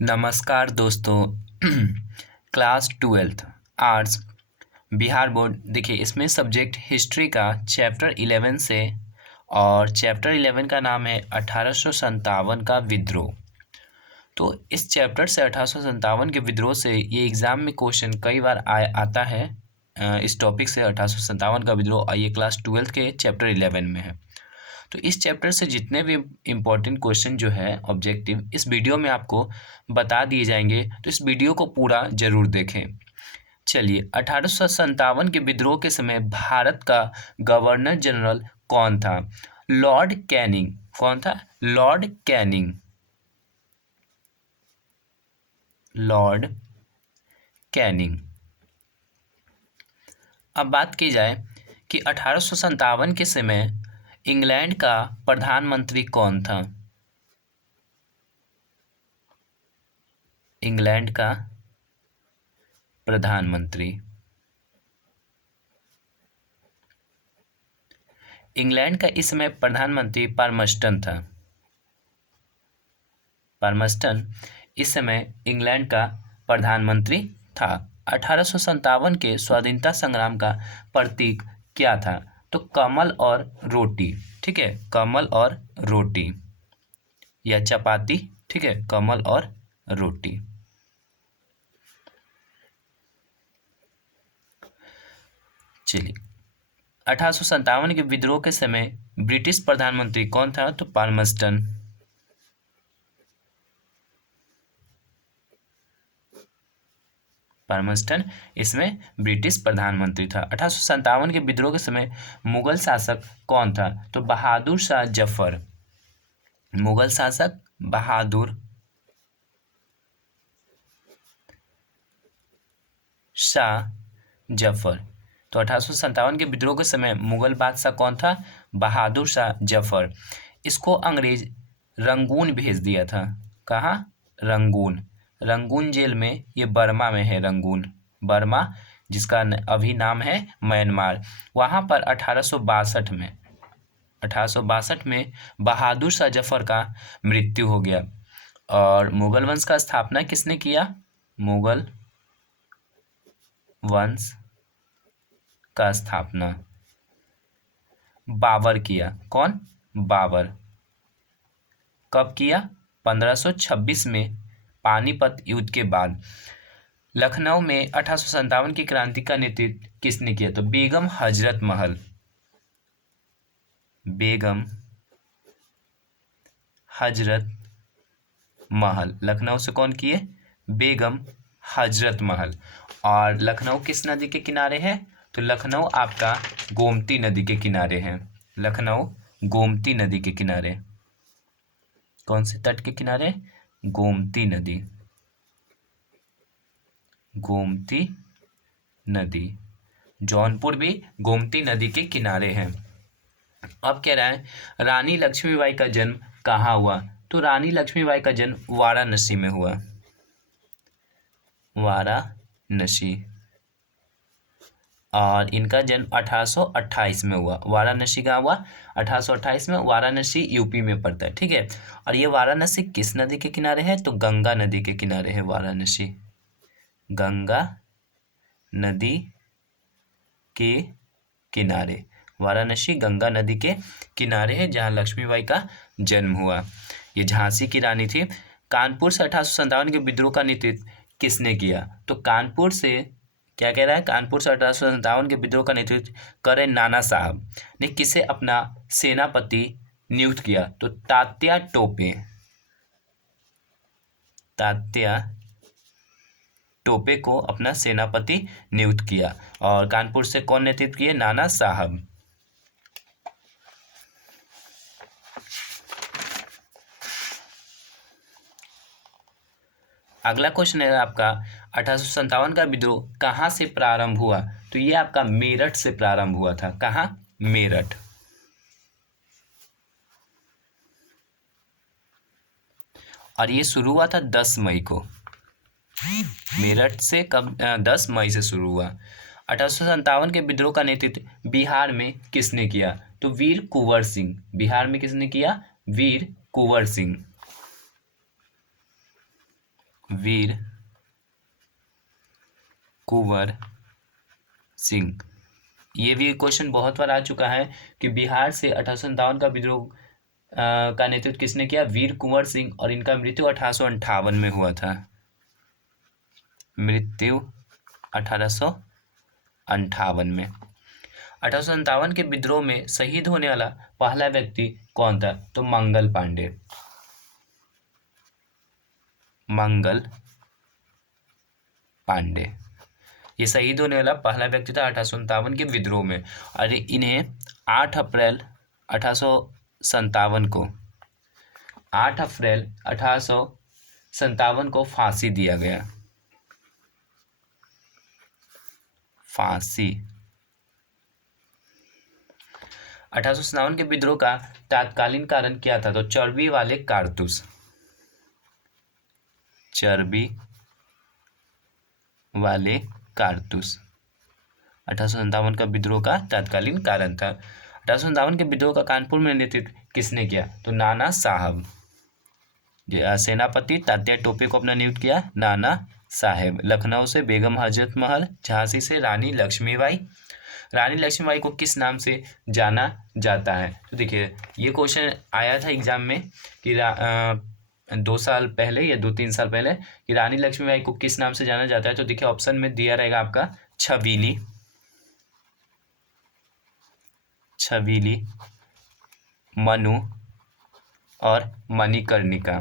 नमस्कार दोस्तों। Class twelfth arts Bihar board. देखिए, इसमें सब्जेक्ट हिस्ट्री का चैप्टर 11 से, और चैप्टर 11 का नाम है 1857 का विद्रोह। तो इस चैप्टर से 1857 के विद्रोह से ये एग्ज़ाम में क्वेश्चन कई बार आता है। इस टॉपिक से 1857 का विद्रोह, और ये क्लास ट्वेल्थ के चैप्टर 11 में है। तो इस चैप्टर से जितने भी इम्पोर्टेंट क्वेश्चन जो है ऑब्जेक्टिव, इस वीडियो में आपको बता दिए जाएंगे, तो इस वीडियो को पूरा जरूर देखें। चलिए, 1857 के विद्रोह के समय भारत का गवर्नर जनरल कौन था? Lord Canning. कौन था? Lord Canning. Lord Canning. अब बात की जाए कि 1857 के समय इंग्लैंड का प्रधानमंत्री कौन था? इंग्लैंड का प्रधानमंत्री। इंग्लैंड का इस समय प्रधानमंत्री पाल्मस्टन था। पाल्मस्टन इस समय इंग्लैंड का प्रधानमंत्री था। 1857 के स्वाधीनता संग्राम का प्रतीक क्या था? तो कमल और रोटी। ठीक है, कमल और रोटी या चपाती। ठीक है, कमल और रोटी। चलिए, 1857 के विद्रोह के समय ब्रिटिश प्रधानमंत्री कौन था? तो पाल्मस्टन। पाल्मस्टन इसमें ब्रिटिश प्रधानमंत्री था। 1857 के विद्रोह के समय मुगल शासक कौन था? तो बहादुर शाह जफर। मुगल शासक बहादुर शाह जफर। तो 1857 के विद्रोह के समय मुगल बादशाह कौन था? बहादुर शाह जफर। इसको अंग्रेज रंगून भेज दिया था। कहाँ? रंगून। रंगून जेल में, ये बर्मा में है। रंगून, बर्मा, जिसका अभी नाम है म्यांमार। वहाँ पर 1862 में बहादुर शाह जफर का मृत्यु हो गया। और मुगल वंश का स्थापना किसने किया? मुगल वंश का स्थापना बाबर किया। कौन? बाबर। कब किया? 1526 में, पानीपत युद्ध के बाद। लखनऊ में 1857 की क्रांति का नेतृत्व किसने किया? तो बेगम हजरत महल। बेगम हजरत महल लखनऊ से कौन किए? बेगम हजरत महल। और लखनऊ किस नदी के किनारे है? तो लखनऊ आपका गोमती नदी के किनारे है। लखनऊ गोमती नदी के किनारे। कौन से तट के किनारे? गोमती नदी। गोमती नदी। जौनपुर भी गोमती नदी के किनारे है। अब कह रहा है, रानी लक्ष्मीबाई का जन्म कहाँ हुआ? तो रानी लक्ष्मीबाई का जन्म वाराणसी में हुआ। वाराणसी। और इनका जन्म 1828 में हुआ। वाराणसी कहाँ हुआ? 1828 में। वाराणसी यूपी में पड़ता है। ठीक है, और ये वाराणसी किस नदी के किनारे है? तो गंगा नदी के किनारे है वाराणसी। गंगा नदी के किनारे। वाराणसी गंगा नदी के किनारे है, जहाँ लक्ष्मीबाई का जन्म हुआ। ये झांसी की रानी थी। कानपुर से 1857 के विद्रोह का नेतृत्व किसने किया? तो कानपुर से, क्या कह रहा है, कानपुर से 1857 के विद्रोह का नेतृत्व करे नाना साहब ने किसे अपना सेनापति नियुक्त किया? तो तात्या टोपे। तात्या टोपे को अपना सेनापति नियुक्त किया। और कानपुर से कौन नेतृत्व किए? नाना साहब। अगला क्वेश्चन है आपका, 1857 का विद्रोह कहाँ से प्रारंभ हुआ? तो ये आपका मेरठ से प्रारंभ हुआ था। कहाँ? मेरठ। और ये शुरू हुआ था 10 मई को। मेरठ से कब? 10 मई से शुरू हुआ। 1857 के विद्रोह का नेतृत्व बिहार में किसने किया? तो वीर कुंवर सिंह। बिहार में किसने किया? वीर कुंवर सिंह। वीर कुंवर सिंह। ये भी क्वेश्चन बहुत बार आ चुका है कि बिहार से 1857 का विद्रोह का नेतृत्व किसने किया? वीर कुंवर सिंह, और इनका मृत्यु 1858 में हुआ था। मृत्यु 1858 में। 1857 के विद्रोह में शहीद होने वाला पहला व्यक्ति कौन था? तो मंगल पांडे। मंगल पांडे ये शहीद होने वाला पहला व्यक्ति था 1857 के विद्रोह में। और इन्हें 8 अप्रैल 1857 को 8 अप्रैल 1857 को फांसी दिया गया। फांसी। 1857 के विद्रोह का तात्कालीन कारण क्या था? तो चर्बी वाले कारतूस। चर्बी वाले कारतूस 1857 का विद्रोह का तात्कालीन कारण था। 1857 के विद्रोह का कानपुर में नेतृत्व किसने किया? तो नाना साहब। सेनापति तात्या टोपे को अपना नियुक्त किया नाना साहेब। लखनऊ से बेगम हजरत महल, झांसी से रानी लक्ष्मीबाई। रानी लक्ष्मीबाई को किस नाम से जाना जाता है? तो देखिए ये क्वेश्चन आया था एग्जाम में कि 2 साल पहले या 2-3 साल पहले कि रानी लक्ष्मीबाई को किस नाम से जाना जाता है। तो देखिए ऑप्शन में दिया रहेगा आपका छबीली, छबीली, मनु और मणिकर्णिका।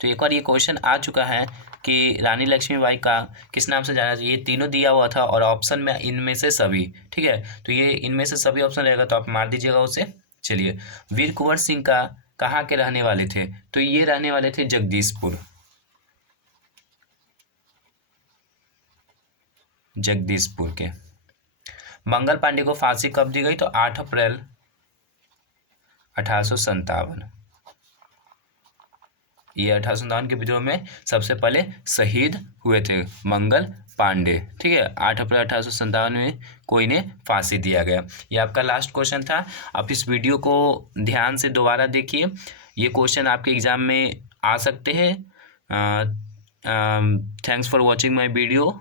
तो एक बार ये क्वेश्चन आ चुका है कि रानी लक्ष्मीबाई का किस नाम से जाना चाहिए। ये तीनों दिया हुआ था और ऑप्शन में इनमें से सभी, ठीक है। तो ये इनमें से सभी ऑप्शन रहेगा तो आप मार दीजिएगा उसे। चलिए, वीर कुंवर सिंह का कहाँ के रहने वाले थे? तो ये रहने वाले थे जगदीशपुर। जगदीशपुर के। मंगल पांडे को फांसी कब दी गई? तो 8 अप्रैल 1857। ये 1857 के विद्रोह में सबसे पहले शहीद हुए थे मंगल पांडे, ठीक है। 8 अप्रैल 1857 में कोई ने फांसी दिया गया। ये आपका लास्ट क्वेश्चन था। आप इस वीडियो को ध्यान से दोबारा देखिए, ये क्वेश्चन आपके एग्जाम में आ सकते हैं। Thanks for watching my video.